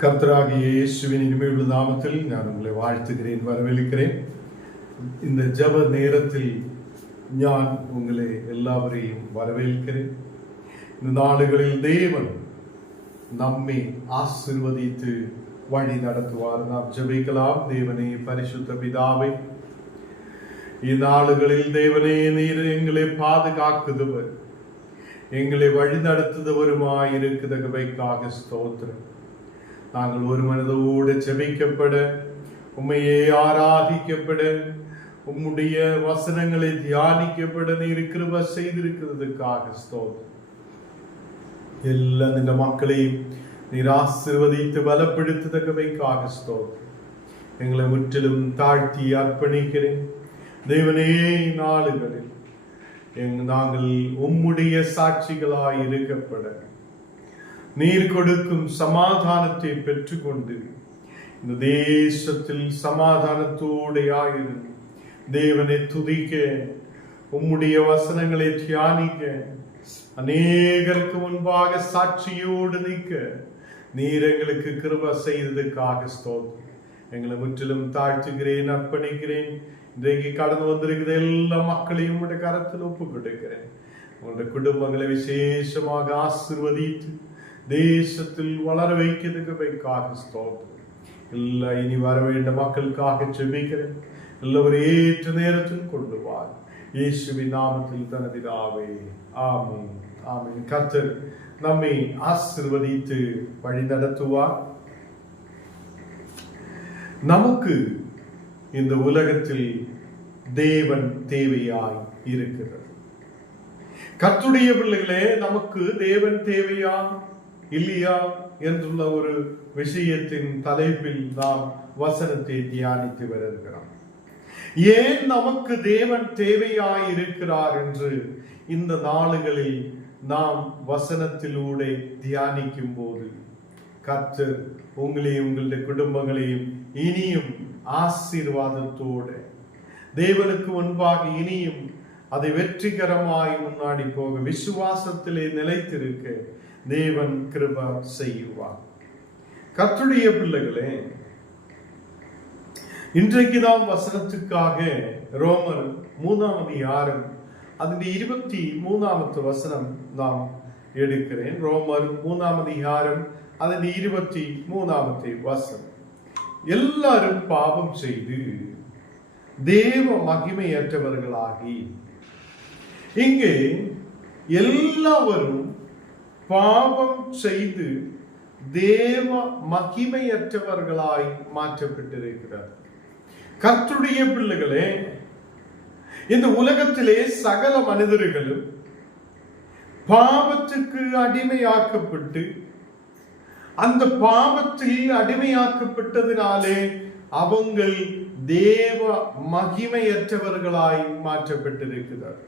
கர்த்தராகிய இயேசுவின் இனிமையுள்ள நாமத்தில் நான் உங்களை வாழ்த்துகிறேன், வரவேற்கிறேன். இந்த ஜெப நேரத்தில் நான் உங்களை எல்லாவரையும் வரவேற்கிறேன். இந்த நாடுகளில் தேவன் நம்மை ஆசீர்வதித்து வழி நடத்துவார். நாம் ஜெபிக்கலாம். தேவனே, பரிசுத்த பிதாவே, இந்நாளுகளில் தேவனே, நீர் எங்களை பாதுகாக்குதவர், எங்களை வழி நடத்துதவருமாய் இருக்குதவைக்காக ஸ்தோத்திரம். நாங்கள் ஒரு மனதோடு ஜெபிக்கப்பட, உம்மையே ஆராதிக்கப்பட, உம்முடைய வசனங்களை தியானிக்கப்பட நீர் கிருபை செய்திருக்கிறதுக்காக ஸ்தோத்திரம். எல்லா இந்த மக்களையும் நீர் ஆசீர்வதித்து பலப்படுத்ததற்காக ஸ்தோத்திரம். எங்களை முற்றிலும் தாழ்த்தி அர்ப்பணிக்கிறேன். தேவனே, நாளுகளில் நாங்கள் உம்முடைய சாட்சிகளாய் இருக்கப்பட, நீர் கொடுக்கும் சமாதானத்தை பெற்றுக்கொண்டு இந்த தேசத்தில் சமாதானத்தோடு ஆயிருந்து தேவனை துதிக்க, உம்முடைய வசனங்களை தியானிக்க, அநேகருக்கு முன்பாக சாட்சியோடு நிற்க நீர் எங்களுக்கு கிருபை செய்ததுக்காக ஸ்தோத்திரம். எங்களை முற்றிலும் தாழ்த்துகிறேன், அர்ப்பணிக்கிறேன். இன்றைக்கு கடந்து வந்திருக்கிற எல்லா மக்களையும் உங்களுடைய கரத்தில் ஒப்பு கொடுக்கிறேன். உங்களுடைய குடும்பங்களை விசேஷமாக ஆசீர்வதித்து தேசத்தில் வளர வைக்கிறதுக்காக ஸ்தோத்திரம். எல்லா இனி வர வேண்ட மக்களுக்காக ஜெபிக்கிறேன். எல்லோரும் ஏற்ற நேரத்தில் கொண்டு வார். இயேசுவின் நாமத்தில் தனதிதாவே, ஆமென், ஆமென். கர்த்தர் நம்மை ஆசீர்வதித்து வழி நடத்துவார். நமக்கு இந்த உலகத்தில் தேவன் தேவையாய் இருக்கிறது. கர்த்தருடைய பிள்ளைகளே, நமக்கு தேவன் தேவையா இல்லையா என்றுள்ள ஒரு விஷயத்தின் தலைப்பில் நாம் வசனத்தை தியானித்து வருகிறோம். ஏன் நமக்கு தேவன் தேவையாய் இருக்கிறார் என்று இந்த நாளுகளில் நாம் வசனத்திலூടെ தியானிக்கும் போது கர்த்தர் உங்களையும் உங்களுடைய குடும்பங்களையும் இனியும் ஆசீர்வாதத்தோடு தேவனுக்கு முன்பாக இனியும் அதை வெற்றிகரமாய் முன்னாடி போக விசுவாசத்திலே நிலைத்திருக்க தேவன் கிருபை செய்வார். கர்த்தருடைய பிள்ளைகளே, இன்றைக்கு நாம் வசனத்துக்காக ரோமர் 3ஆம் அதிகாரம் அதன் 23வது வசனம் நாம் எடுக்கிறேன். ரோமர் 3ஆம் அதிகாரம் அதன் 23வது வசனம். எல்லாரும் பாவம் செய்து தேவ மகிமையற்றவர்களாகி, இங்கே எல்லாரும் பாவம் செய்து தேவ மகிமையற்றவர்களாய் மாற்றப்பட்டிருக்கிறார். கர்த்தருடைய பிள்ளைகளே, இந்த உலகத்திலே சகல மனிதர்களும் பாவத்துக்கு அடிமையாக்கப்பட்டு, அந்த பாவத்தில் அடிமையாக்கப்பட்டதினாலே அவங்கள் தேவ மகிமையற்றவர்களாய் மாற்றப்பட்டிருக்கிறார்.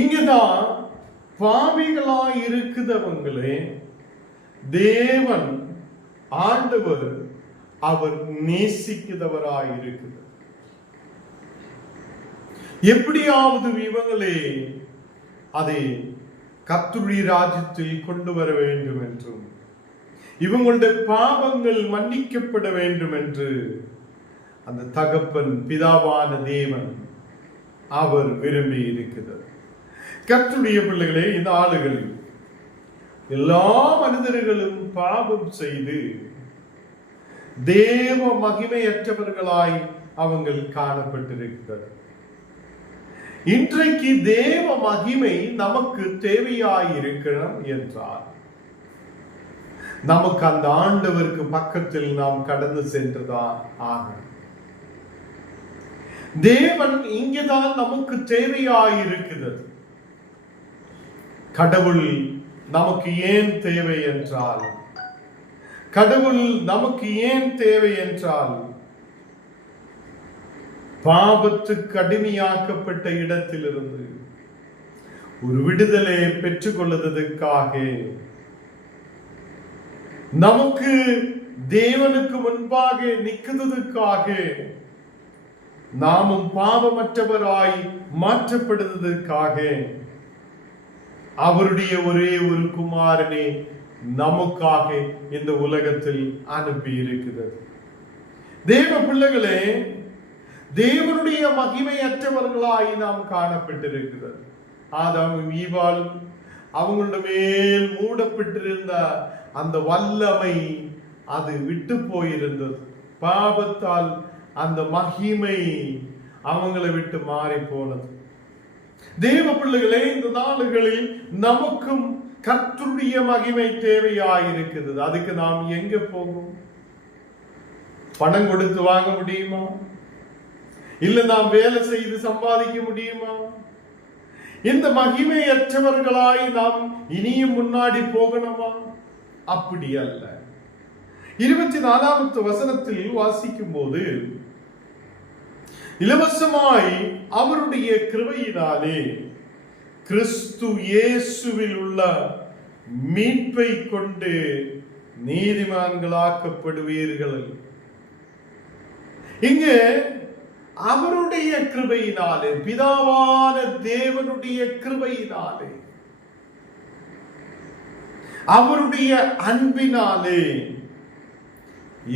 இங்குதான் பாவிகளாய் இருக்கிறவங்களே தேவன் ஆண்டவர் அவர் நேசிக்கிறவராய் இருக்கிறார். எப்படியாவது இவங்களே அதை கர்த்தருடைய ராஜ்யத்தில் கொண்டு வர வேண்டும் என்றும் இவங்களுடைய பாவங்கள் மன்னிக்கப்பட வேண்டும் என்று அந்த தகப்பன் பிதாவான தேவன் அவர் விரும்பி இருக்கிறார். கர்த்தருடைய பிள்ளைகளே, இந்த ஆளுகளில் எல்லா மனிதர்களும் பாவம் செய்து தேவ மகிமையற்றவர்களாய் அவங்கள் காணப்பட்டிருக்கிறார். இன்றைக்கு தேவ மகிமை நமக்கு தேவையாயிருக்கணும் என்றால் நமக்கு அந்த ஆண்டவருக்கு பக்கத்தில் நாம் கடந்து சென்றுதான் ஆகும். தேவன் இங்கேதான் நமக்கு தேவையாயிருக்கிறது. கடவுள் நமக்கு ஏன் தேவை என்றால், கடவுள் நமக்கு ஏன் தேவை என்றால், பாவத்துக்கு அடிமையாக்கப்பட்ட இடத்திலிருந்து ஒரு விடுதலை பெற்றுக் கொள்வதற்காக, நமக்கு தேவனுக்கு முன்பாக நிற்கிறதுக்காக, நாமும் பாவமற்றவராய் மாற்றப்படுவதற்காக அவருடைய ஒரே ஒரு குமாரனை நமக்காக இந்த உலகத்தில் அனுப்பி இருக்கிறது. தேவ பிள்ளைகளே, தேவனுடைய மகிமையற்றவர்களாய் நாம் காணப்பட்டிருக்கிறது. ஆதாம் ஈவாள் அவங்களுடைய மேல் மூடப்பட்டிருந்த அந்த வல்லமை அது விட்டு போயிருந்தது. பாவத்தால் அந்த மகிமை அவங்களை விட்டு மாறி போனது. தேவ பிள்ளைகளே, இந்த நாளுகளில் நமக்கும் கர்த்தருடைய மகிமை தேவையாயிருக்கிறது. அதுக்கு நாம் எங்க போகும்? பணம் கொடுத்து வாங்க முடியுமா? இல்ல நாம் வேலை செய்து சம்பாதிக்க முடியுமா? இந்த மகிமையற்றவர்களாய் நாம் இனியும் முன்னாடி போகணுமா? அப்படி அல்ல. 24வது வசனத்தில் வாசிக்கும் போது, இலவசமாய் அவருடைய கிருபையினாலே கிறிஸ்து இயேசுவில் உள்ள மீட்பை கொண்டு நீதிமான்களாக்கப்படுவீர்கள். இங்கே அவருடைய கிருபையினாலே, பிதாவான தேவனுடைய கிருபையினாலே, அவருடைய அன்பினாலே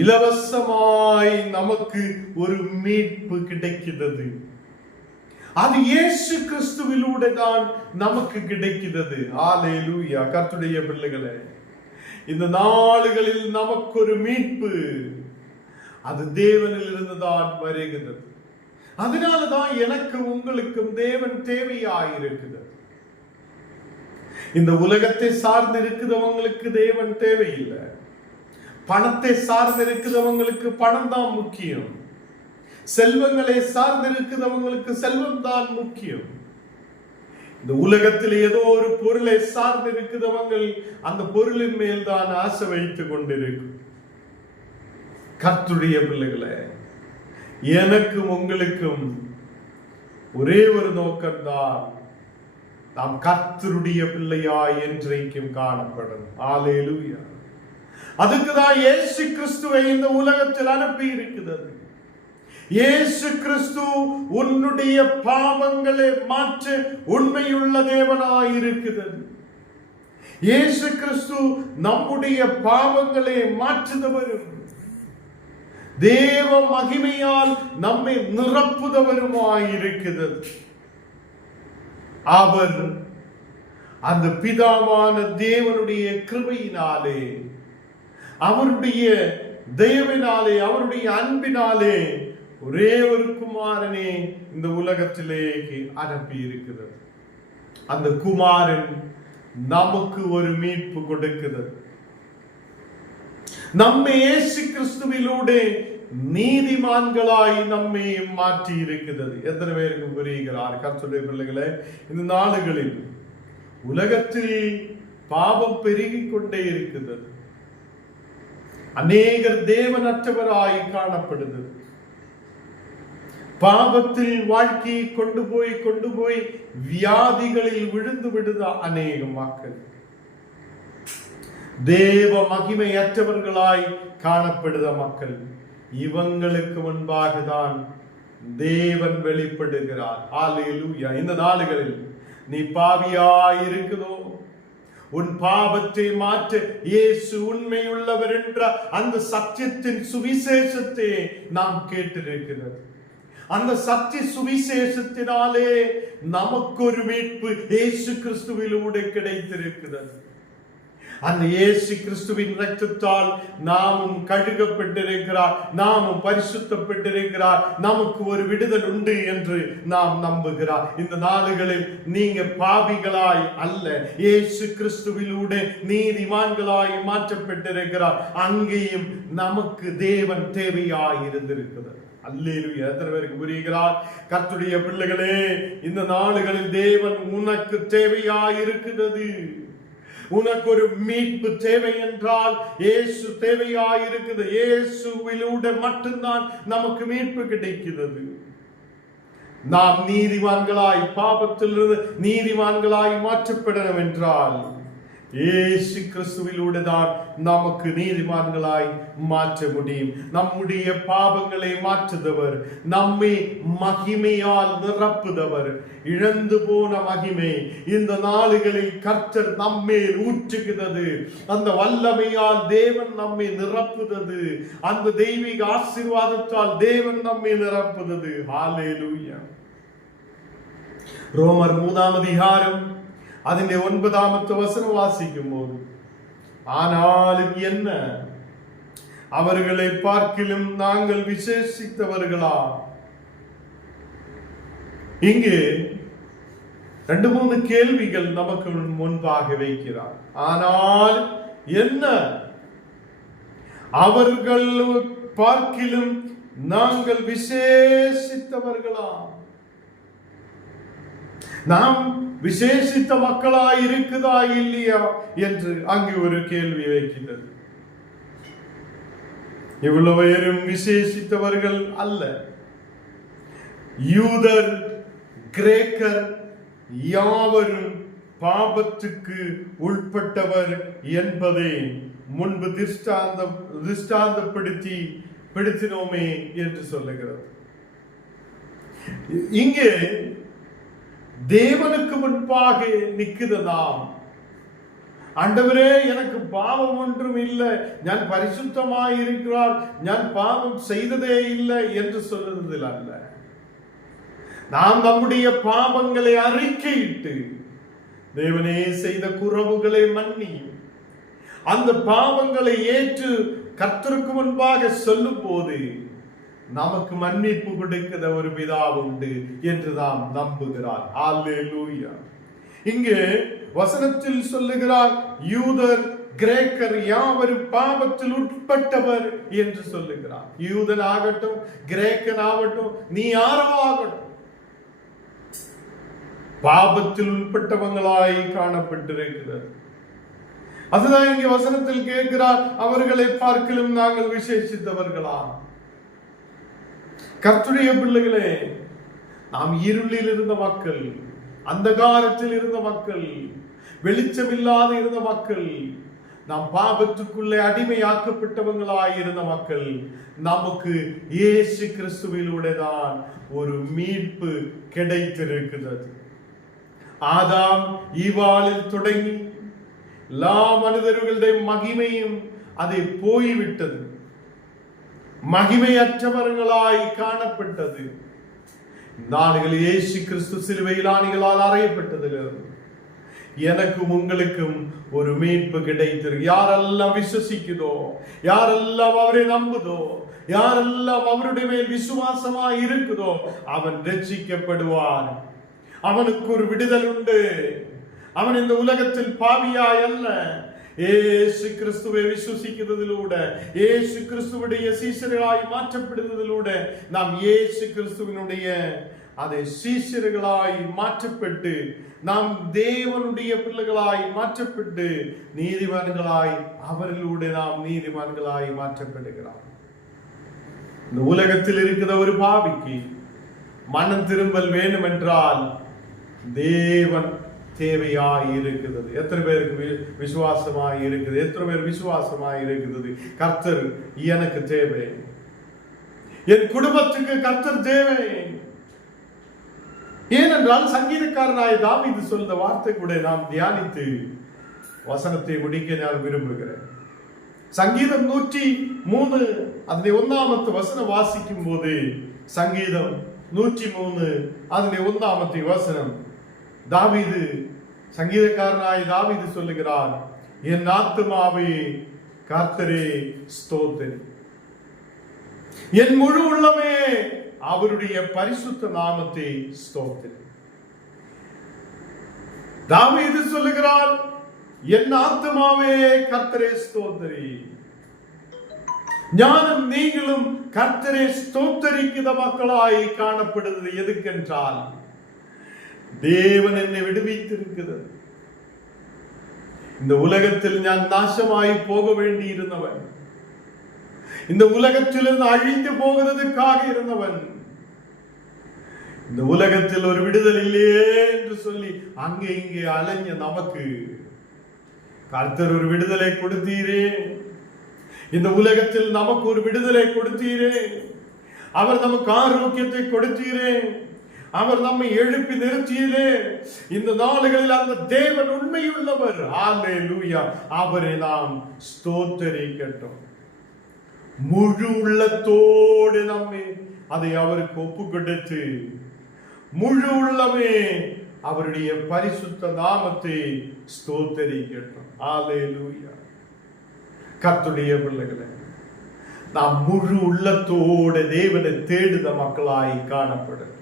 இலவசமாய் நமக்கு ஒரு மீட்பு கிடைக்கிறது. அது இயேசு கிறிஸ்துவிலூടെ தான் நமக்கு கிடைக்கிறது. ஹல்லேலூயா. கர்த்தருடைய பிள்ளைகளே, இந்த நாளுகளில் நமக்கு ஒரு மீட்பு அது தேவனில் இருந்து தான் வருகிறது. அதனாலதான் எனக்கு உங்களுக்கும் தேவன் தேவையாயிருக்கிறது. இந்த உலகத்தை சார்ந்து இருக்கிறவங்களுக்கு தேவன் தேவையில்லை. பணத்தை சார்ந்து இருக்கிறவங்களுக்கு பணம் தான் முக்கியம். செல்வங்களை சார்ந்து இருக்கிறவங்களுக்கு செல்வம் தான் முக்கியம். இந்த உலகத்தில் ஏதோ ஒரு பொருளை சார்ந்து இருக்கிறவங்க அந்த பொருளின் மேல் தான் ஆசை வைத்துக் கொண்டிருக்கும். கர்த்தருடைய பிள்ளைகளே, எனக்கும் உங்களுக்கும் ஒரே ஒரு நோக்கம்தான், நாம் கர்த்தருடைய பிள்ளையாய் என்றைக்கும் காணப்படும். ஹல்லேலூயா. அதுக்குதான் இயேசு கிறிஸ்துவை இந்த உலகத்தில் அனுப்பி இருக்கிறது. இயேசு கிறிஸ்து உன்னுடைய பாவங்களை மாற்ற உண்மையுள்ள தேவனாய் இருக்கிறது. இயேசு கிறிஸ்து நம்முடைய பாவங்களை மாற்றுதவரும், தேவ மகிமையால் நம்மை நிரப்புதவருமாயிருக்கிறது. அவர் அந்த பிதாவான தேவனுடைய கிருபையினாலே, அவருடைய தயவினாலே, அவருடைய அன்பினாலே ஒரே ஒரு குமாரனே இந்த உலகத்திலேக்கு அனுப்பி இருக்கிறது. அந்த குமாரன் நமக்கு ஒரு மீட்பு கொடுக்கிறது. நம்மை இயேசு கிறிஸ்துவிலூടെ நீதிமான்களாய் நம்மை மாற்றி இருக்கிறது. எத்தனை பேருக்கு புரிகிறார்? கர்த்தருடைய பிள்ளைகளே, இந்த நாளுகளில் உலகத்தில் பாவம் பெருகிக் கொண்டே இருக்கிறது. அநேகர் தேவனற்றவராய் காணப்படுகிறது. பாவத்தில் வாழ்க்கையை கொண்டு போய் வியாதிகளில் விழுந்து விடுத அநேக மக்கள் தேவ மகிமையற்றவர்களாய் காணப்படுத மக்கள். இவங்களுக்கு முன்பாக தான் தேவன் வெளிப்படுகிறார். ஹல்லேலூயா. இந்த நாளுகளில் நீ பாவியாய் இருக்குதோ, உன் பாவத்தை மாற்ற இயேசு உண்மையுள்ளவர் என்ற அந்த சத்தியத்தின் சுவிசேஷத்தை நாம் கேட்டிருக்கிறது. அந்த சத்திய சுவிசேஷத்தினாலே நமக்கு ஒரு மீட்பு இயேசு கிறிஸ்துவிலூടെ கிடைத்திருக்கிறது. அந்த இயேசு கிறிஸ்துவின் இரத்தத்தால் நாமும் கழுகப்பட்டிருக்கிறார், நாமும் பரிசுத்தப்பட்டிருக்கிறார், நமக்கு ஒரு விடுதல் உண்டு என்று நாம் நம்புகிறார். இந்த நாளுகளில் நீங்க பாவிகளாய் அல்ல, இயேசு கிறிஸ்துவிலூടെ நீதிமான்களாய் மாற்றப்பட்டிருக்கிறார். அங்கேயும் நமக்கு தேவன் தேவையாய் இருந்திருக்கிறது. அல்லேலூயா. எத்தனை பேருக்கு புரிகிறார்? கர்த்தருடைய பிள்ளைகளே, இந்த நாளுகளில் தேவன் உனக்கு தேவையாய் இருக்கிறது. உனக்கு ஒரு மீட்பு தேவை என்றால் இயேசு தேவையாய் இருக்குது. இயேசுவிலூടെ மட்டும்தான் நமக்கு மீட்பு கிடைக்கிறது. நாம் நீதிமான்களாய், பாவத்திலிருந்து நீதிமான்களாய் மாற்றப்படணும் என்றால் இயேசு கிறிஸ்துவிலூടെ தான் நமக்கு நீதிமான்களாய் மாற்ற முடியும். நம்முடைய பாவங்களை மாற்றுதவர், நம்மை மகிமையால் நிரப்புதவர். இழந்து போன மகிமை இந்த நாளுகளில் கர்த்தர் நம்மேல் ஊற்றுகிறது. அந்த வல்லமையால் தேவன் நம்மை நிரப்புகிறது. அந்த தெய்வீக ஆசீர்வாதத்தால் தேவன் நம்மை நிரப்புகிறது. ஹல்லேலூயா. ரோமர் 3 அதிகாரம் അതിന്റെ 9 വചനം വാസിക്കുമ്പോൾ, ஆனாலும் என்ன, அவர்களை பார்க்கிலும் நாங்கள் விசேஷித்தவர்களா? இங்கு 2-3 கேள்விகள் நமக்கு முன்பாக வைக்கிறார். ஆனால் என்ன, அவர்கள் பார்க்கிலும் நாங்கள் விசேஷித்தவர்களா? நாம் விசேஷித்த மக்களாய் இருக்குதா இல்லையா என்று அங்கு ஒரு கேள்வி வைக்கிறது. இவ்வளவு பேரும் விசேஷித்தவர்கள் அல்ல. யூதர் கிரேக்கர் யாவரும் பாபத்துக்கு உட்பட்டவர் என்பதை முன்பு திருஷ்டாந்தப்படுத்தினோமே என்று சொல்லுகிறது. இங்கே தேவனுக்கு முன்பாக நிற்கிறதாம். ஆண்டவரே, எனக்கு பாவம் ஒன்றும் இல்லை, நான் பரிசுத்தமாய் இருக்கிறார், நான் பாவம் செய்ததே இல்லை என்று சொல்லுவதில் அல்ல. நாம் நம்முடைய பாவங்களை அறிக்கையிட்டு தேவனே செய்த குறவுகளை மன்னியும் அந்த பாவங்களை ஏற்று கர்த்தருக்கு முன்பாக சொல்லும் போது நமக்கு மன்னிப்பு கொடுக்கிற ஒரு பிதா உண்டு என்று நாம் நம்புகிறார். அல்லேலூயா. இங்கே வசனத்தில் சொல்லுகிறார், யூதர் கிரேக்கர் யாவரும் பாவத்தில் உட்பட்டவர் என்று சொல்லுகிறார். யூதன் ஆகட்டும், கிரேக்கன் ஆகட்டும், நீ யாரோ ஆகட்டும், பாவத்தில் உட்பட்டவங்களாய் காணப்பட்டிருக்கிறது. அதுதான் இங்கே வசனத்தில் கேட்கிறார், அவர்களை பார்க்கிலும் நாங்கள் விசேஷித்தவர்களா? கர்த்தருடைய பிள்ளைகளே, நாம் இருளில் இருந்த மக்கள், அந்தகாரத்தில் இருந்த மக்கள், வெளிச்சமில்லாத இருந்த மக்கள், நாம் பாவத்துக்குள்ளே அடிமையாக்கப்பட்டவங்களாய் இருந்த மக்கள், நமக்கு இயேசு கிறிஸ்துவிலூടെ தான் ஒரு மீட்பு கிடைத்திருக்கிறது. ஆதாம் ஈவாளில் தொடங்கி எல்லா மனிதர்களுடைய மகிமையும் அதை போய்விட்டது, மகிமையற்றவர்களாய் காணப்பட்டது. நாடுகளில் இயேசு கிறிஸ்து சிலுவையில் ஆணிகளால் அறையப்பட்டதிலிருந்து எனக்கும் உங்களுக்கும் ஒரு மீட்பு கிடைத்திருக்கு. யாரெல்லாம் விசுவசிக்குதோ, யாரெல்லாம் அவரை நம்புதோ, யாரெல்லாம் அவருடைய மேல் விசுவாசமாய் இருக்குதோ அவன் ரட்சிக்கப்படுவான். அவனுக்கு ஒரு விடுதல் உண்டு. அவன் இந்த உலகத்தில் பாவியாய் அல்ல, இயேசு கிறிஸ்துவை விசுவசிக்கிறதிலூടെ, இயேசு கிறிஸ்துவுடைய சீஷர்களாய் மாற்றப்படுவதிலூടെ நாம் இயேசு கிறிஸ்துவினுடைய அதை சீஷர்களாய் மாற்றப்பட்டு நாம் தேவனுடைய பிள்ளைகளாய் மாற்றப்பட்டு நீதிமான்களாய் அவரிலூടെ நாம் நீதிமான்களாய் மாற்றப்படுகிறோம். இந்த உலகத்தில் இருக்கிற ஒரு பாவிக்கு மனம் திரும்பல் வேண்டும் என்றால் தேவன் தேவையாய் இருக்கிறது. எத்தனை பேருக்கு விசுவாசமாய் இருக்குது? எத்தனை பேர் விசுவாசமாய் இருக்கிறது? கர்த்தர் எனக்கு தேவை, என் குடும்பத்துக்கு கர்த்தர் தேவை. ஏனென்றால் சங்கீதக்காரனாய் தாவீது சொல்ற வார்த்தை கூட நாம் தியானித்து வசனத்தை முடிக்க நான் விரும்புகிறேன். சங்கீதம் 103 அதிலே 1 வசனம் வாசிக்கும் போது, சங்கீதம் 103 அதிலே 1 வசனம், தாவீது சங்கீதக்காரனாய் தாவீது சொல்லுகிறார், என் ஆத்துமாவே கர்த்தரே ஸ்தோத்திரி, என் முழு உள்ளமே அவருடைய பரிசுத்த நாமத்தை ஸ்தோத்திரி. தாவீது சொல்லுகிறார், என் ஆத்துமாவே கர்த்தரே ஸ்தோத்திரி. ஞானம் நீங்களும் கர்த்தரே ஸ்தோத்தரிக்கிற மக்களாய் காணப்படுகிறது. எதுக்கென்றால் தேவன் என்னை விடுவித்திருக்கிறது. இந்த உலகத்தில் நான் நாசமாய் போக வேண்டி இருந்தவன், இந்த உலகத்திலிருந்து அழிந்து போகிறதுக்காக இருந்தவன், இந்த உலகத்தில் ஒரு விடுதல் இல்லையே என்று சொல்லி அங்கே இங்கே அலைஞ்ச நமக்கு கர்த்தர் ஒரு விடுதலை கொடுத்தீரே, இந்த உலகத்தில் நமக்கு ஒரு விடுதலை கொடுத்தீரே, அவர் நமக்கு ஆரோக்கியத்தை கொடுத்தீரே, அவர் நம்மை எழுப்பி நிறுத்தியதே. இந்த நாளுகளில் அந்த தேவன் உண்மையுள்ளவர். ஹல்லேலூயா. அவரை நாம் ஸ்தோத்திரிக்கட்டும். முழு உள்ளத்தோடு நம்மை அதை அவருக்கு ஒப்பு கொடுத்து முழு உள்ளமே அவருடைய பரிசுத்த நாமத்தை ஸ்தோத்திரிக்கட்டும். ஹல்லேலூயா. கர்த்தருடைய பிள்ளைகளே, நாம் முழு உள்ளத்தோடு தேவனை தேடுத மக்களாய் காணப்படும்.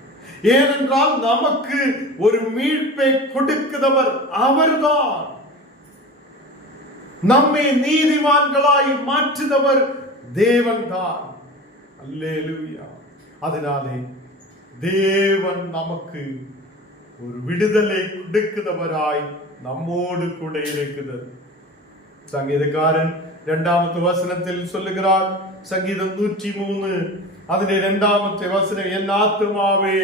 ஏனென்றால் நமக்கு ஒரு மீட்பை கொடுக்கிறவர் அவர்தான். நம்மை நீதிமான்களாய் மாற்றுகிறவர் தேவன் தான். அல்லேலூயா. அதனாலே தேவன் நமக்கு ஒரு விடுதலை கொடுக்கிறவராய் நம்மோடு கூட இருக்கிறது. சங்கீதக்காரன் 2வது வசனத்தில் சொல்லுகிறார், சங்கீதம் 103 அதிலே 2வது வசனம், என் ஆத்துமாவே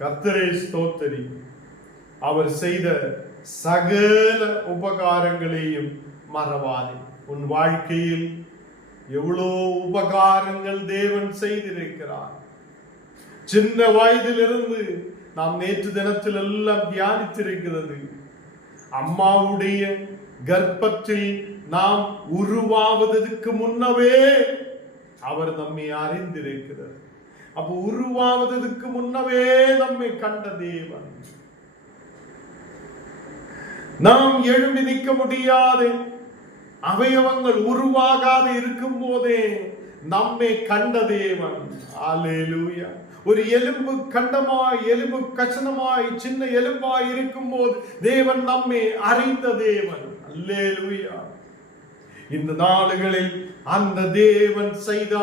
கர்த்தரை ஸ்தோத்திரி, அவர் செய்த சகல உபகாரங்களையும் மறவாதே. உன் வாழ்க்கையில் எவ்வளோ உபகாரங்கள் தேவன் செய்திருக்கிறார். சின்ன வயதிலிருந்து நாம் நேற்று தினத்தில் எல்லாம் தியானித்திருக்கிறது. அம்மாவுடைய கர்ப்பத்தில் நாம் உருவாவதற்கு முன்னவே அவர் நம்மை அறிந்திருக்கிறார். அப்ப உருவாவதற்கு முன்னவே நம்மை கண்ட தேவன். நாம் எழும்பி நிற்க முடியாத அவயவங்கள் உருவாகாது இருக்கும் போதே நம்மை கண்ட தேவன். அல்லேலூயா. ஒரு எலும்பு கண்டமாய், எலும்பு கஷணமாய், சின்ன எலும்பாய் இருக்கும் போது தேவன் நம்மை அறிந்த தேவன். அல்லேலூயா. இந்த நாளுகளில் அந்த தேவன் செய்த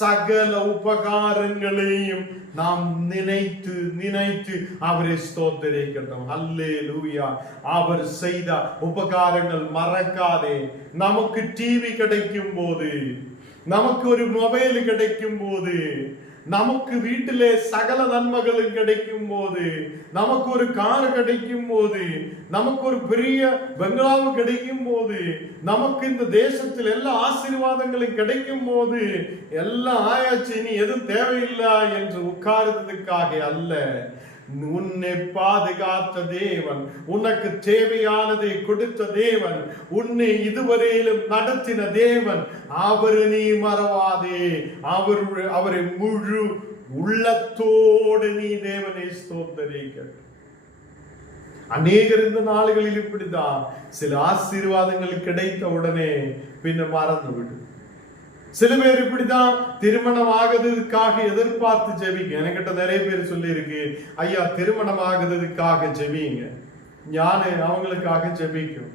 சகல உபகாரங்களையும் நாம் நினைத்து நினைத்து அவரை ஸ்தோத்திரிக்கட்டும். அல்லேலூயா. அவர் செய்த உபகாரங்கள் மறக்காதே. நமக்கு டிவி கிடைக்கும் போது, நமக்கு ஒரு மொபைல் கிடைக்கும் போது, நமக்கு வீட்டிலே சகல நன்மைகளும் கிடைக்கும் போது, நமக்கு ஒரு கார் கிடைக்கும் போது, நமக்கு ஒரு பெரிய பெங்களாவு கிடைக்கும் போது, நமக்கு இந்த தேசத்தில் எல்லா ஆசீர்வாதங்களும் கிடைக்கும் போது, எல்லாம் ஆயாச்சு, இனி எதுவும் தேவையில்லை என்று உட்கார்ந்ததுக்காக அல்ல. உன்னை பாதுகாத்த தேவன், உனக்கு தேவையானதை கொடுத்த தேவன், உன்னை இதுவரையிலும் நடத்தின தேவன், அவரை நீ மறவாதே. அவரை முழு உள்ளத்தோடு நீ தேவனை ஸ்தோத்திரிக்க. அநேகர் இந்த நாடுகளில் இப்படிதான், சில ஆசீர்வாதங்கள் கிடைத்த உடனே பின்ன மறந்து விடு. சில பேர் இப்படிதான், திருமணம் ஆகுறதுக்காக எதிர்பார்த்து ஜெபிங்க. என்கிட்ட நிறைய பேர் சொல்லி இருக்கு, ஐயா திருமணம் ஆகுறதுக்காக ஜெபிங்க, ஞான அவங்களுக்காக ஜெபிக்கும்.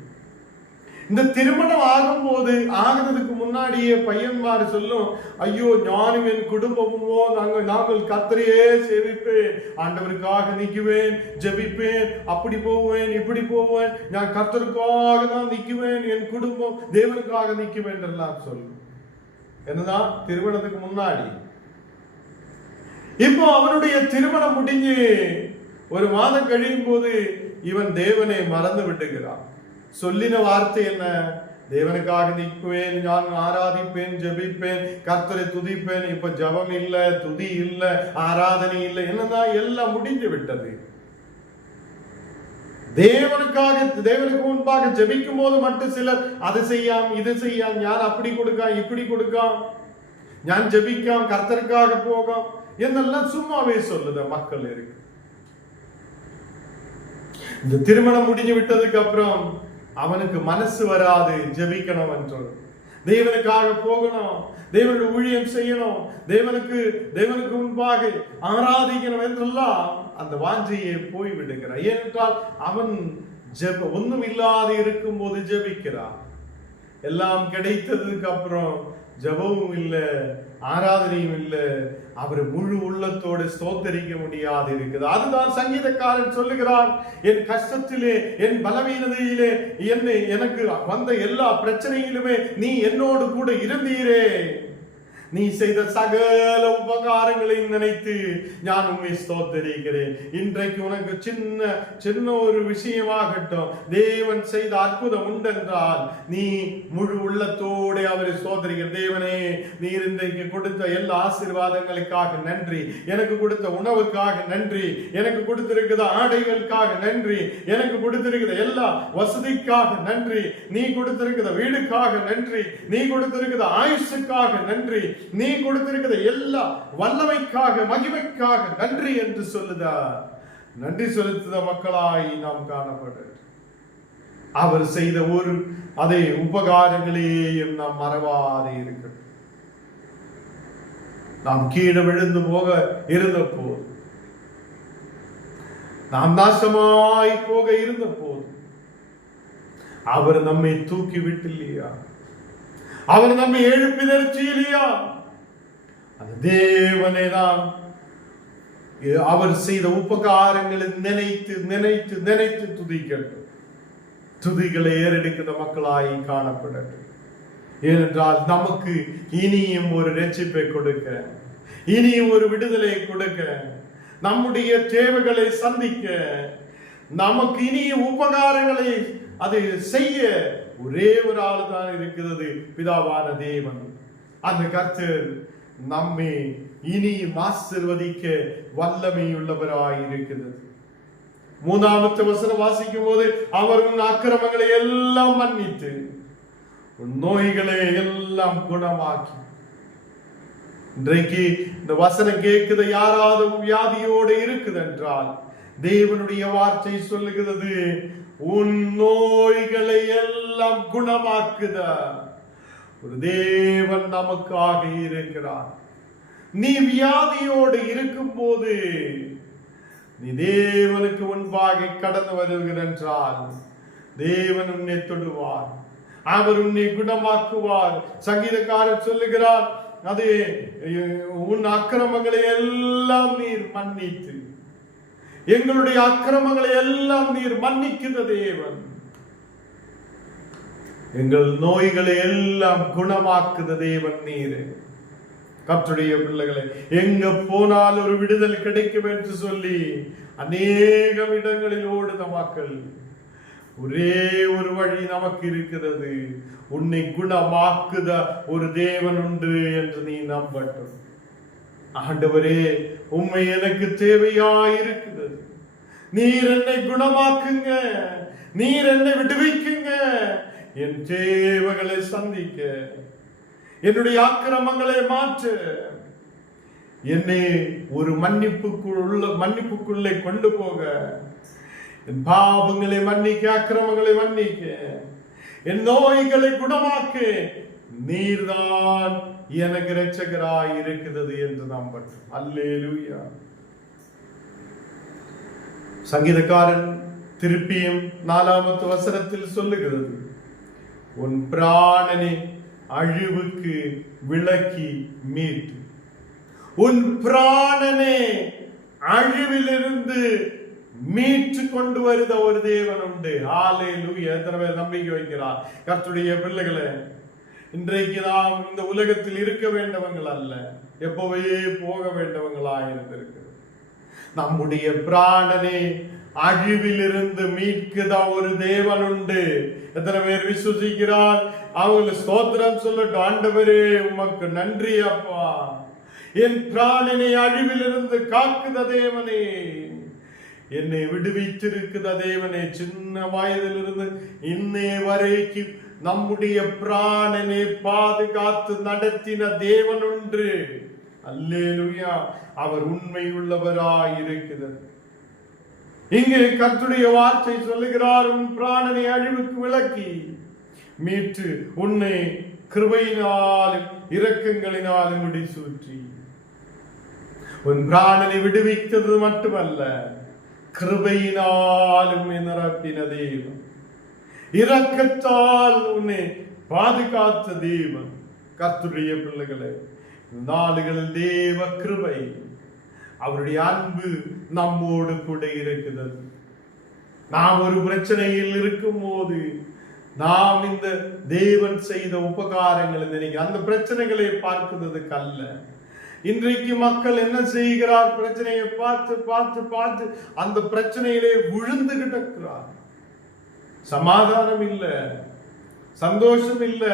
இந்த திருமணம் ஆகும்போது ஆகுறதுக்கு முன்னாடியே பையன்மார் சொல்லும், ஐயோ ஞானும் என் குடும்பமோ நாங்கள் கர்த்தரையே சேவிப்பேன், ஆண்டவருக்காக நிக்குவேன், ஜெபிப்பேன், அப்படி போவேன், இப்படி போவேன், நான் கர்த்தருக்காக தான் நிக்குவேன், என் குடும்பம் தேவனுக்காக நிக்குவேன் எல்லாம் சொல்லும். என்னதான் திருமணத்துக்கு முன்னாடி. இப்போ அவனுடைய திருமணம் முடிஞ்சு ஒரு மாதம் கழியும் போது இவன் தேவனை மறந்து விட்டுகிறான். சொல்லின வார்த்தை என்ன? தேவனுக்காக நிற்பேன், நான் ஆராதிப்பேன், ஜெபிப்பேன், கர்த்தரை துதிப்பேன். இப்ப ஜெபம் இல்ல, துதி இல்ல, ஆராதனை இல்லை. என்னதான் எல்லாம் முடிஞ்சு விட்டது. தேவனுக்கு முன்பாக ஜெபிக்கும் போது மட்டும் சிலர் அது செய்யாம், இது செய்யாம், ஞான் அப்படி கொடுக்காம், இப்படி கொடுக்காம், ஞான் ஜெபிக்காம், கர்த்தருக்காக போகாம் என்னெல்லாம் சும்மாவே சொல்லுத மக்கள் இருக்கு. இந்த திருமணம் முடிஞ்சு விட்டதுக்கு அப்புறம் அவனுக்கு மனசு வராது ஜெபிக்கணும் என்று, தேவனுக்காக போகணும், தேவனுடைய ஊழியம் செய்யணும், தேவனுக்கு முன்பாக ஆராதிக்கணும் என்றெல்லாம் அந்த வாஞ்சையை போய் விடுகிறான். ஏனென்றால் அவன் ஒன்றும் இல்லாது இருக்கும் போது ஜெபிக்கிறான். எல்லாம் கிடைத்ததுக்கு அப்புறம் ஜெபமும் இல்லை, ஆராதனையும் இல்லை, அவரை முழு உள்ளத்தோடு ஸ்தோத்தரிக்க முடியாது இருக்குது. அதுதான் சங்கீதக்காரன் சொல்லுகிறான், என் கஷ்டத்திலே, என் பலவீனதையிலே, எனக்கு வந்த எல்லா பிரச்சனையிலுமே நீ என்னோடு கூட இருந்தீரே. நீ செய்த சகல உபகாரங்களையும் நினைத்து நான் உண்மை ஸ்தோத்திரிக்கிறேன். இன்றைக்கு உனக்கு சின்ன சின்ன ஒரு விஷயமாகட்டும், தேவன் செய்த அற்புதம் உண்டென்றால் நீ முழு உள்ளத்தோடு அவரை ஸ்தோத்திரிக்கிற. தேவனே, நீர் இன்றைக்கு கொடுத்த எல்லா ஆசீர்வாதங்களுக்காக நன்றி, எனக்கு கொடுத்த உணவுக்காக நன்றி, எனக்கு கொடுத்திருக்கிற ஆடைகளுக்காக நன்றி, எனக்கு கொடுத்திருக்கிற எல்லா வசதிக்காக நன்றி, நீ கொடுத்திருக்கிற வீடுக்காக நன்றி, நீ கொடுத்திருக்கிற ஆயுசுக்காக நன்றி, நீ கொடுத்திருக்கிற எல்லா வல்லமைக்காக மகிமைக்காக நன்றி என்று சொல்லுதா. நன்றி செலுத்துத மக்களாய் நாம் காணப்படு. அவர் செய்த ஒரு அதே உபகாரங்களையும் நாம் மறவாதே இருக்கட்டும். நாம் கீழே விழுந்து போக இருந்த போது, நாம் நாசமாய் போக இருந்த போது அவர் நம்மை தூக்கி விட்டில்லையா? அவர் நம்மை எழுப்பிதற்கு இல்லையா? அந்த தேவனை தான் அவர் செய்த உபகாரங்களை நினைத்து நினைத்து நினைத்து துதிக்கட்டும். துதிகளை ஏறெடுக்கிற மக்களாய் காணப்படட்டும். ஏனென்றால் நமக்கு இனியும் ஒரு ரட்சிப்பை கொடுக்க, இனியும் ஒரு விடுதலை கொடுக்க, நம்முடைய தேவைகளை சந்திக்க, நமக்கு இனியும் உபகாரங்களை அதை செய்ய ஒரே ஒரு ஆள் தான் இருக்கிறது, பிதாவான தேவன். அந்த கர்த்தர் நம்மை இனியும் ஆசீர்வதிக்க வல்லமையுள்ளவராய் இருக்கிறது. 3வது வசனம் வாசிக்கும் போது, அவர் உன் அக்கிரமங்களை எல்லாம் மன்னித்து உன் நோய்களை எல்லாம் குணமாக்கி. இன்றைக்கு இந்த வசனம் கேட்குது, யாராவது வியாதியோடு இருக்குது என்றால் தேவனுடைய வார்த்தை சொல்லுகிறது, உன் நோய்களை எல்லாம் குணமாக்குத ஒரு தேவன் நமக்காக இருக்கிறார். நீ வியாதியோடு இருக்கும் போது நீ தேவனுக்கு முன்பாக கடந்து வருகிறார் என்றால் தேவன் உன்னை தொடுவார், அவர் உன்னை குணமாக்குவார். சங்கீதக்காரர் சொல்லுகிறார், அது உன் அக்கிரமங்களை எல்லாம் நீர் மன்னித்து, எங்களுடைய அக்கிரமங்களை எல்லாம் நீர் மன்னிக்கிற தேவன், எங்கள் நோய்களை எல்லாம் குணமாக்குத தேவன் நீர். கர்த்தருடைய பிள்ளைகளை, எங்க போனால் ஒரு விடுதலை கிடைக்கும் என்று சொல்லி அநேக இடங்களில் ஓடுத மக்கள், ஒரே ஒரு வழி நமக்கு இருக்கிறது, உன்னை குணமாக்குத ஒரு தேவன் உண்டு என்று நீ நம்பட்டும். ஆண்டவரே, உண்மை எனக்கு தேவையாயிருக்கிறது, நீர் என்னை குணமாக்குங்க, நீர் என்னை விடுவிக்குங்க, என் தேவைகளை சந்திக்க, என்னுடைய அக்கிரமங்களை மாற்ற, என்னை ஒரு மன்னிப்புக்குள்ளே கொண்டு போக, என் பாவங்களை மன்னிக்க, அக்கிரமங்களை மன்னிக்க, என் நோய்களை குணமாக்க நீர்தான் எனக்கு இரட்சகராய் இருக்கிறது என்று நம்பட்டும். அல்லேலூயா. சங்கீதக்காரன் திருப்பியும் 4வது வசனத்தில் சொல்லுகிறது, உன் பிராணனை அழிவுக்கு விலக்கி மீட்டு. உன் பிராணனை அழிவிலிருந்து மீட்டு கொண்டு வருத ஒரு தேவன் உண்டு. ஹல்லேலூயா. எத்தனை பேர் நம்பிக்கை வைக்கிறார்? கர்த்தருடைய பிள்ளைகளே, இன்றைக்கு நாம் இந்த உலகத்தில் இருக்க வேண்டவங்கள் அல்ல, எப்பவே போக வேண்டவங்களாய் இருந்திருக்கிறது. நம்முடைய பிராணனை அழிவிலிருந்து மீட்குதா ஒரு தேவன் உண்டு. எத்தனை பேர் விசுவசிக்கிறார்? அவங்களுக்கு ஸ்தோத்திரம் சொல்லட்டும். ஆண்டவரே, உமக்கு நன்றி அப்பா, என் பிராணனை அழிவிலிருந்து காக்குத தேவனே, என்னை விடுவித்திருக்குத தேவனே. சின்ன வயதிலிருந்து இன்னே வரைக்கும் நம்முடைய பிராணனை பாதுகாத்து நடத்தின தேவன் ஒன்று. அல்லேலூயா. அவர் உண்மை உள்ளவராய் இருக்கிறார். இங்கே கர்த்தருடைய வார்த்தை சொல்லுகிறார், உன் பிராணனை அழிவுக்கு விலக்கி மீட்டு உன்னை கிருபையினாலும் இரக்கங்களினாலும் முடிசூற்றி. உன் பிராணனை விடுவித்தது மட்டுமல்ல, கிருபையினாலும் நிரப்பின தேவன், இரக்கத்தால் உன்னை பாதுகாத்த தேவன். கர்த்தருடைய பிள்ளைகளே, நாளுகளில் தேவ கிருபை, அவருடைய அன்பு நம்மோடு கூட இருக்கிறது. நாம் ஒரு பிரச்சனையில் இருக்கும் போது நாம் இந்த தேவன் செய்த உபகாரங்களை நினைக்க, அந்த பிரச்சனைகளை பார்க்கிறதுக்கு அல்ல. இன்றைக்கு மக்கள் என்ன செய்கிறார்? பிரச்சனையை பார்த்து பார்த்து பார்த்து அந்த பிரச்சனையிலே விழுந்து கிடக்கிறார். சமாதானம் இல்ல, சந்தோஷம் இல்ல,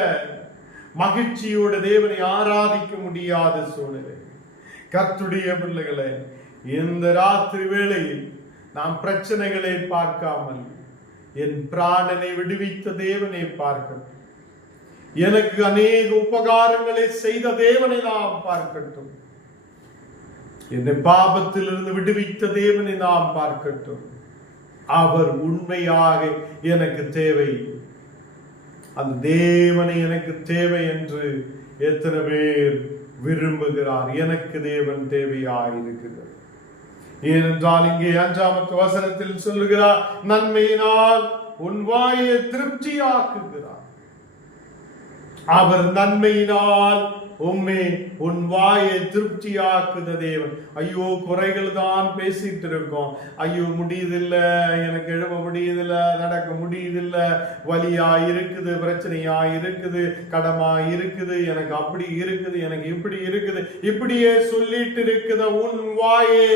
மகிழ்ச்சியோட தேவனை ஆராதிக்க முடியாத சூழ்நிலை. கர்த்தருடைய பிள்ளைகளே, இந்த ராத்திரி வேளையில் நாம் பிரச்சனைகளை பார்க்காமல் என் பிராணனை விடுவித்த தேவனை பார்க்கட்டும், எனக்கு அநேக உபகாரங்களை செய்த தேவனை நாம் பார்க்கட்டும், என்னை பாபத்திலிருந்து விடுவித்த தேவனை நாம் பார்க்கட்டும். அவர் உண்மையாக எனக்கு தேவை, அந்த தேவனை எனக்கு தேவை என்று எத்தனை பேர் விரும்புகிறார்? எனக்கு தேவன் தேவையாயிருக்கிறது. ஏனென்றால் இங்கே 5ஆம் வசனத்தில் சொல்லுகிறார், நன்மையினால் உன் வாயை திருப்தியாக்குகிறார். அவர் நன்மையினால் உன் வாயை திருப்தியாக்குத தேவன். ஐயோ, குறைகள் தான் பேசிட்டு இருக்கோம். ஐயோ, முடியுதில்ல, எனக்கு எழுத முடியுதில்ல, நடக்க முடியுதில்ல, வலியா இருக்குது, பிரச்சனையா இருக்குது, கடமா இருக்குது, எனக்கு அப்படி இருக்குது, எனக்கு இப்படி இருக்குது, இப்படியே சொல்லிட்டு இருக்குத உன் வாயே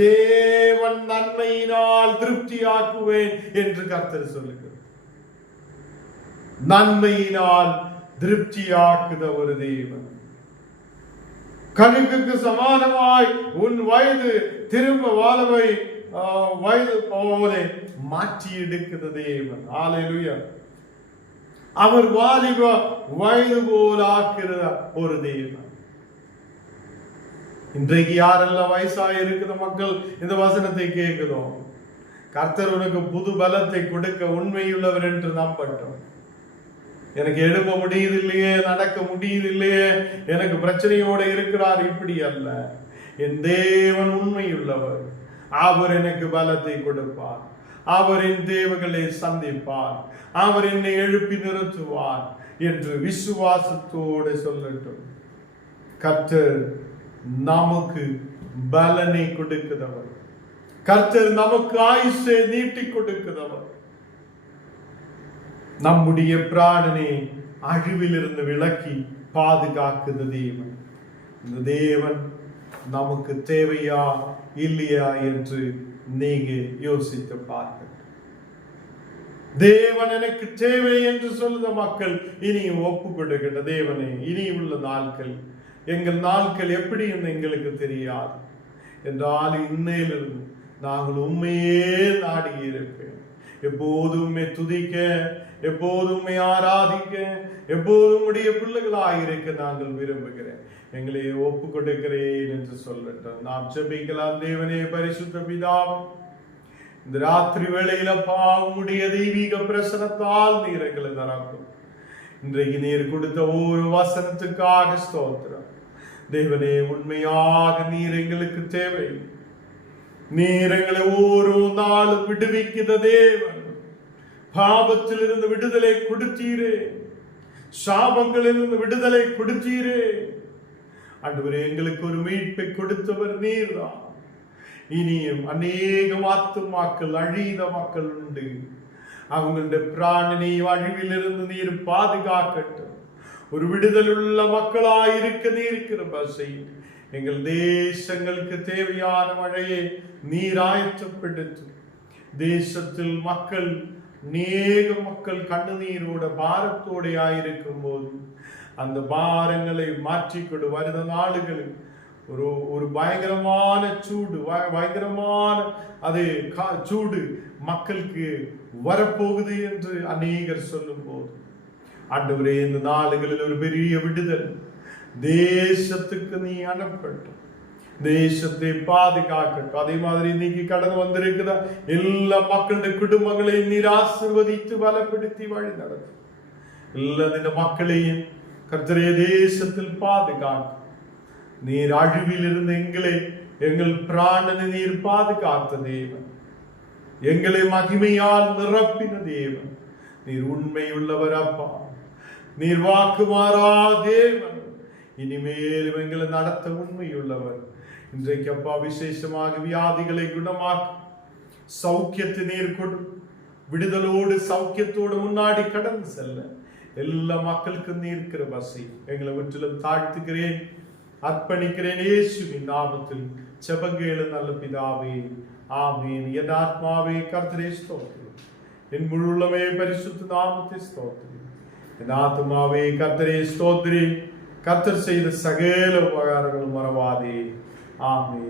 தேவன் நன்மையினால் திருப்தியாக்குவேன் என்று கர்த்தர் சொல்லுகிறார். நன்மையினால் திருப்தியாக்குத ஒரு தேவன். கழுகுக்கு சமானமாய் உன் வயது திரும்ப வாழவை வயது போல மாற்றி எடுக்கிற தேவன். ஹல்லேலூயா. அவர் வாலிப வயது போல ஆக்கிற ஒரு தேவன். இன்றைக்கு யாரெல்லாம் வயசாக இருக்கிற மக்கள் இந்த வசனத்தை கேட்கிறோம், கர்த்தர் உனக்கு புது பலத்தை கொடுக்க உண்மையுள்ளவர் என்று நம்பட்டும். எனக்கு எழுப்ப முடியுது இல்லையே, நடக்க முடியுது இல்லையே, எனக்கு பிரச்சனையோட இருக்கிறார், இப்படி அல்ல. என் தேவன் உண்மையுள்ளவர், அவர் எனக்கு பலத்தை கொடுப்பார், அவர் என் தேவைகளை சந்திப்பார், அவர் என்னை எழுப்பி நிறுத்துவார் என்று விசுவாசத்தோடு சொல்லட்டும். கர்த்தர் நமக்கு பலனை கொடுக்கிறவர், கர்த்தர் நமக்கு ஆயுசை நீட்டி கொடுக்கிறவர். நம்முடைய பிராணனை அழிவிலிருந்து விலக்கி பாதுகாக்குது தேவன். இந்த தேவன் நமக்கு தேவையா இல்லையா என்று நீங்க யோசித்து பார்க்க. தேவன் எனக்கு தேவை என்று சொல்லுத மக்கள் இனியும் ஒப்பு கொடுக்கின்ற தேவனே, இனி உள்ள நாட்கள், எங்கள் நாட்கள் எப்படி என்று எங்களுக்கு தெரியாது என்றால் இன்னையிலிருந்து நாங்கள் உண்மையே நாடி இருப்பேன். எப்போதுமே துதிக்க, எப்போதுமே ஆராதிக்க, எப்போதும் உடைய பிள்ளைகளாயிருக்க நாங்கள் விரும்புகிறேன். எங்களை ஒப்பு கொடுக்கிறேன் என்று சொல்லட்டும். நாம் ஜெபிக்கலாம். தேவனே, பரிசுத்த பிதாவே, இந்த ராத்திரி வேளையில உம்முடைய தெய்வீக பிரசனத்தால் நீர் எங்களை நிரப்பும். இன்றைக்கு நீர் கொடுத்த ஒரு வசனத்துக்காக ஸ்தோத்திரம். தேவனே, உண்மையாக நீர் எங்களுக்கு தேவை. நீர் எங்களை ஒரு நாளும் விடுவிக்கிற தேவன். பாபத்திலிருந்து விடுதலை கொடுத்தீரே, சாபங்களிலிருந்து விடுதலை கொடுத்தீரே. ஆண்டவரே, எங்களுக்கு ஒரு மீட்பை கொடுத்தவர் நீர்தான். இனியும் அநேக ஆத்துமாக்கள், அழித மக்கள் உண்டு. அவங்களுடைய பிராணனை அழிவிலிருந்து நீர் பாதுகாக்கட்டும். ஒரு விடுதலுள்ள மக்களாயிருக்க நீர் கிருபை செய்யும். எங்கள் தேசங்களுக்கு தேவையான மழையை நீர் ஆயத்தப்படுத்தும். தேசத்தில் மக்கள், அநேக மக்கள் கண்ணீரோட பாரத்தோட ஆயிருக்கும் போது அந்த பாரங்களை மாற்றிக்கொண்டு வருத நாளுகளில் ஒரு பயங்கரமான சூடு, பயங்கரமான அது சூடு மக்களுக்கு வரப்போகுது என்று அநேகர் சொல்லும் போது, ஆண்டவரே, இந்த நாளுகளில் ஒரு பெரிய விடுதல் தேசத்துக்கு நீ அனுப்பட்டும். தேசத்தை பாதுகாக்கட்டும். அதே மாதிரி இன்னைக்கு கடந்து வந்திருக்கிற எல்லா மக்களுடைய குடும்பங்களையும் நீர் ஆசீர்வதித்து பலப்படுத்தி வழி நடத்தும். எல்லா இந்த மக்களையும் கர்த்தரே தேசத்தில் பாதுகாக்கும். நீர் அழிவில் இருந்து எங்கள் பிராணனை நீர் பாதுகாத்த தேவன், எங்களை மகிமையால் நிரப்பின தேவன். நீர் உண்மையுள்ளவர் அப்பா, நீர் வாக்கு மாறா தேவன். இனிமேலும் எங்களை நடத்த உண்மையுள்ளவர். இன்றைக்கு அப்பா விசேஷமாக வியாதிகளை குணமாக்கும், சௌக்கியத்தை நீர் கொடு, விடுதலோடு சௌக்கியத்தோடு முன்னாடி கடந்து செல்ல எல்லா மக்களுக்கும் நீர் கிருபை செய்யும். எங்களை முற்றிலும் தாழ்த்துகிறேன், அர்ப்பணிக்கிறேன் இயேசுவின் நாமத்தில் செபங்கேளு நல்ல பிதாவே, ஆமீன். என் ஆத்மாவே கர்த்தரே ஸ்தோத்திரம், என் முழு உள்ளமே பரிசுத்த நாமத்தை ஸ்தோத்திரம். என் ஆத்மாவே கர்த்தரே ஸ்தோத்திரி, கர்த்தர் செய்த சகல உபகாரங்களும் மறவாதே. ஆமீன்.